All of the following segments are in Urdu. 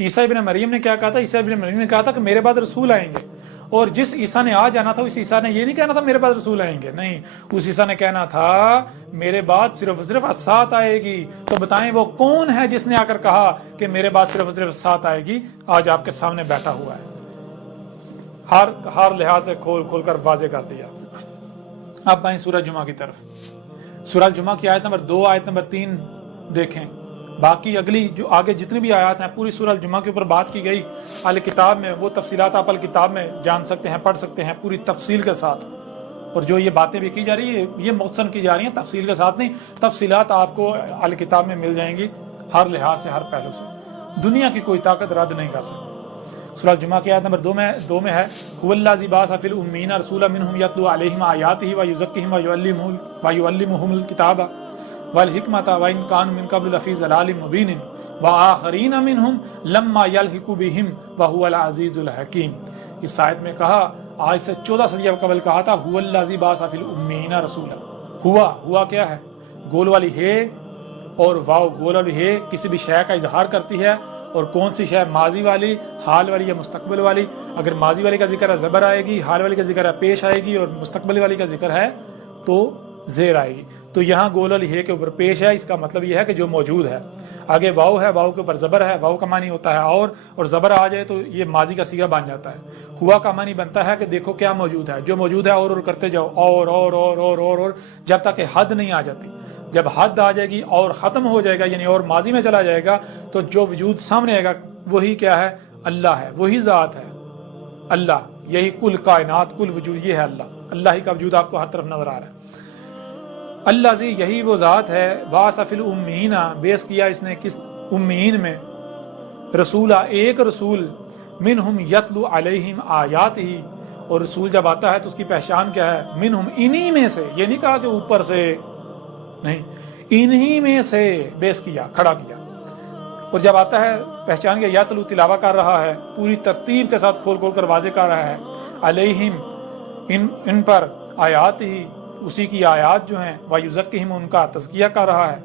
عیسیٰ ابن مریم نے کیا کہا تھا؟ عیسیٰ ابن مریم نے کہا تھا کہ میرے بعد رسول آئیں گے، اور جس عیسیٰ نے آ جانا تھا اس عیسیٰ نے یہ نہیں کہنا تھا میرے بعد رسول آئیں گے، نہیں، اس عیسیٰ نے کہنا تھا میرے بعد صرف الساعت آئے گی۔ تو بتائیں وہ کون ہے جس نے آ کر کہا کہ میرے بعد صرف الساعت آئے گی؟ آج آپ کے سامنے بیٹھا ہوا ہے، ہر لحاظ سے کھول کر واضح کر دیا۔ اب آئیں سورہ جمعہ کی طرف۔ سورہ جمعہ کی آیت نمبر 2 آیت نمبر 3 دیکھیں، باقی اگلی جو آگے جتنی بھی آیات ہیں پوری سورہ الجمعہ کے اوپر بات کی گئی الکتاب میں، وہ تفصیلات آپ الکتاب میں جان سکتے ہیں، پڑھ سکتے ہیں پوری تفصیل کے ساتھ، اور جو یہ باتیں بھی کی جا رہی ہے یہ مختصر کی جا رہی ہیں، تفصیل کے ساتھ نہیں، تفصیلات آپ کو الکتاب میں مل جائیں گی ہر لحاظ سے، ہر پہلو سے، دنیا کی کوئی طاقت رد نہیں کر سکتی۔ سورہ الجمعہ کی آیت نمبر 2 میں ہے هو الذی بعث فی الامین رسولا منهم یتلو علیہم آیاتہ ویزکیہم ویعلمہم الکتاب والحکمۃ وان کانوا من قبل لفی ضلال مبین وآخرین منہم لما یلحقوا بہم وہو العزیز الحکیم۔ اس آیت میں کہا، آج سے 14 صدیوں قبل کہا تھا هو الذی بعث فی الامین رسولا۔ ہوا کیا ہے؟ گول والی ہے اور واو گول والی ہے کسی بھی شے کا اظہار کرتی ہے، اور کون سی شے؟ ماضی والی، حال والی یا مستقبل والی۔ اگر ماضی والی کا ذکر ہے زبر آئے گی، حال والی کا ذکر ہے پیش آئے گی، اور مستقبل والی کا ذکر ہے تو زیر آئے گی۔ تو یہاں گول والی ہے کے اوپر پیش ہے، اس کا مطلب یہ ہے کہ جو موجود ہے۔ آگے واو ہے، واو کے اوپر زبر ہے، واو کا معنی ہوتا ہے اور زبر آ جائے تو یہ ماضی کا صیغہ بن جاتا ہے۔ ہوا کا معنی بنتا ہے کہ دیکھو کیا موجود ہے، جو موجود ہے اور کرتے جاؤ، اور جب تک کہ حد نہیں آ جاتی۔ جب حد آ جائے گی اور ختم ہو جائے گا، یعنی اور ماضی میں چلا جائے گا، تو جو وجود سامنے آئے گا وہی کیا ہے؟ اللہ ہے، وہی ذات ہے اللہ، یہی کل کائنات، کل وجود یہ ہے اللہ۔ اللہ ہی کا وجود آپ کو ہر طرف نظر آ رہا ہے۔ اللہ زی، یہی وہ ذات ہے، بعث فی الامین، بیس کیا اس نے کس؟ امین میں، رسولہ، ایک رسول، منہم یتلو علیہم آیاتہ، اور رسول جب آتا ہے تو اس کی پہچان کیا ہے؟ منہم، انہی میں سے، یہ نہیں کہا کہ اوپر سے، نہیں، انہی میں سے بیس کیا، کھڑا کیا، اور جب آتا ہے پہچان کیا، یتلو، تلاوہ کر رہا ہے، پوری ترتیب کے ساتھ کھول کر واضح کر رہا ہے، علیہم، ان پر، آیات ہی، اسی کی آیات جو ہیں، وَيُزَكِّهِمْ، ان کا تزکیہ کر رہا ہے،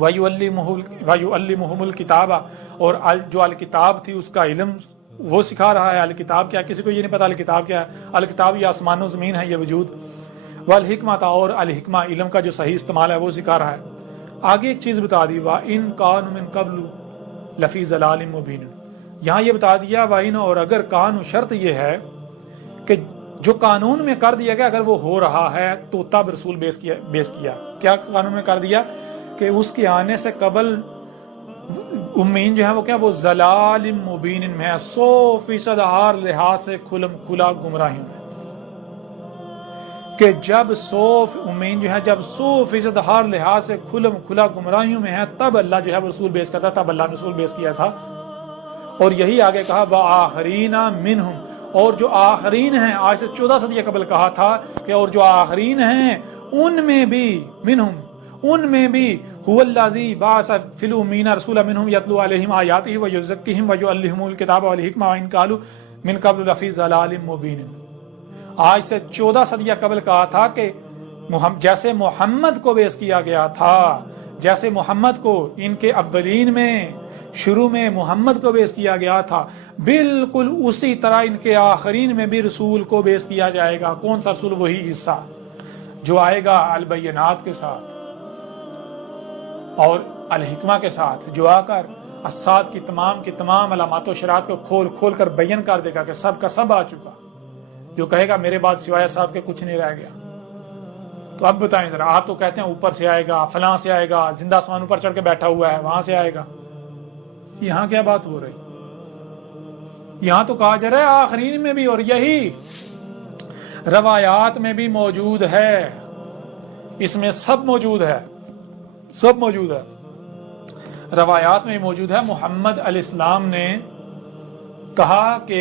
وَيُعَلِّمُهُمُ الْكِتَابَ، اور جو الکتاب تھی اس کا علم وہ سکھا رہا ہے۔ الکتاب کیا؟ کسی کو یہ نہیں پتا الکتاب کیا ہے۔ الکتاب یہ آسمان و زمین ہے، یہ وجود۔ والحکمۃ، اور الحکمہ، علم کا جو صحیح استعمال ہے وہ سکھا رہا ہے۔ آگے ایک چیز بتا دی، وَإِن كَانُوا مِن قَبْلُ لَفِي ضَلَالٍ مُبِينٍ، یہاں یہ بتا دیا وَإِن، اور اگر کانو، شرط یہ ہے کہ جو قانون میں کر دیا گیا اگر وہ ہو رہا ہے تو تب رسول بیس کیا۔ کیا قانون میں کر دیا؟ کہ اس کے آنے سے قبل امین جو ہے وہ کیا؟ وہ ضلال مبین میں ہے، 100% ہر لحاظ سے کھلا گمراہی میں، کہ جب امین جو ہے جب 100% ہر لحاظ سے کھلا گمراہیوں میں ہے، تب اللہ جو ہے وہ رسول بیس کرتا، تب اللہ نے رسول بیس کیا تھا۔ اور یہی آگے کہا وآخرین منہم، اور جو آخرین ہیں، آج سے 14 صدی قبل کہا تھا کہ اور جو آخرین ہیں ان میں بھی، منہم، ان میں بھی، هو الذی بعث فی الامین رسولا منہم یتلو علیہم آیاتہ ویزکیہم ویعلمہم الکتاب والحکمہ وان کانوا من قبل لفی ضلال مبین۔ آج سے 14 صدیہ قبل کہا تھا کہ جیسے محمد کو بیس کیا گیا تھا، جیسے محمد کو ان کے اولین میں، شروع میں محمد کو بیس کیا گیا تھا، بالکل اسی طرح ان کے آخرین میں بھی رسول کو بیس کیا جائے گا۔ کون سا رسول؟ وہی عیسیٰ جو آئے گا البینات کے ساتھ اور الحکمہ کے ساتھ، جو آ کر السات کی تمام علامات و شرائط کو کھول کر بیان کر دے گا کہ سب کا سب آ چکا، جو کہے گا میرے بعد سوائے ساتھ کے کچھ نہیں رہ گیا۔ تو اب بتائیں ذرا، آپ تو کہتے ہیں اوپر سے آئے گا، فلاں سے آئے گا، زندہ آسمان اوپر چڑھ کے بیٹھا ہوا ہے وہاں سے آئے گا، یہاں کیا بات ہو رہی؟ یہاں تو کہا جا رہا ہے آخرین میں بھی، اور یہی روایات میں بھی موجود ہے، اس میں سب موجود ہے، سب موجود ہے، روایات میں موجود ہے۔ محمد علیہ السلام نے کہا کہ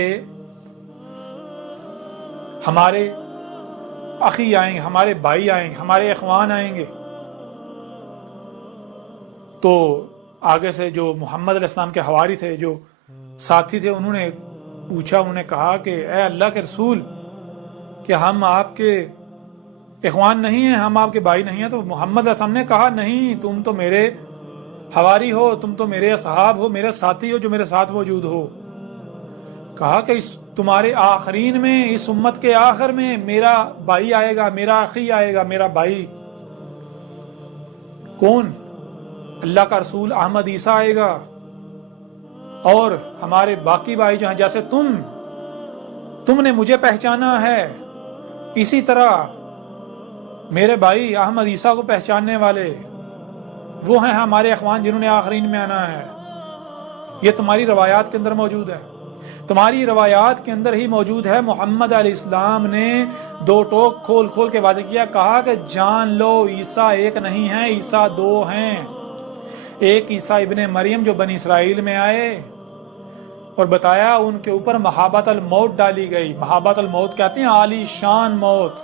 ہمارے اخی آئیں گے، ہمارے بھائی آئیں گے، ہمارے اخوان آئیں گے، تو آگے سے جو محمد علیہ السلام کے حواری تھے، جو ساتھی تھے، انہوں نے پوچھا، انہوں نے کہا کہ اے اللہ کے رسول، کہ ہم آپ کے اخوان نہیں ہیں، ہم آپ کے بھائی نہیں ہیں؟ تو محمد علیہ السلام نے کہا نہیں، تم تو میرے حواری ہو، تم تو میرے اصحاب ہو، میرے ساتھی ہو جو میرے ساتھ موجود ہو. کہا کہ تمہارے آخرین میں، اس امت کے آخر میں میرا بھائی آئے گا، میرا اخی آئے گا. میرا بھائی کون؟ اللہ کا رسول احمد عیسیٰ آئے گا. اور ہمارے باقی بھائی جو ہیں، جیسے تم نے مجھے پہچانا ہے، اسی طرح میرے بھائی احمد عیسیٰ کو پہچاننے والے وہ ہیں ہمارے اخوان جنہوں نے آخرین میں آنا ہے. یہ تمہاری روایات کے اندر موجود ہے. تمہاری روایات کے اندر ہی موجود ہے. محمد علیہ السلام نے دو ٹوک کھول کھول کے واضح کیا، کہا کہ جان لو عیسیٰ ایک نہیں ہے، عیسیٰ دو ہیں. ایک عیسیٰ ابن مریم جو بنی اسرائیل میں آئے اور بتایا ان کے اوپر محابت الموت ڈالی گئی. محابت الموت کہتے ہیں عالی شان موت،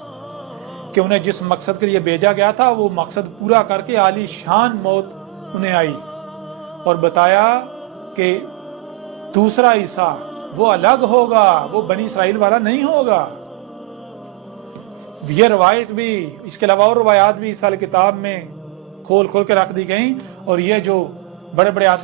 کہ انہیں جس مقصد کے لیے بھیجا گیا تھا وہ مقصد پورا کر کے عالی شان موت انہیں آئی. اور بتایا کہ دوسرا عیسیٰ وہ الگ ہوگا، وہ بنی اسرائیل والا نہیں ہوگا. یہ روایت بھی، اس کے علاوہ اور روایات بھی اس سال کتاب میں کھول کھول کے رکھ دی گئیں. اور یہ جو بڑے بڑے آتے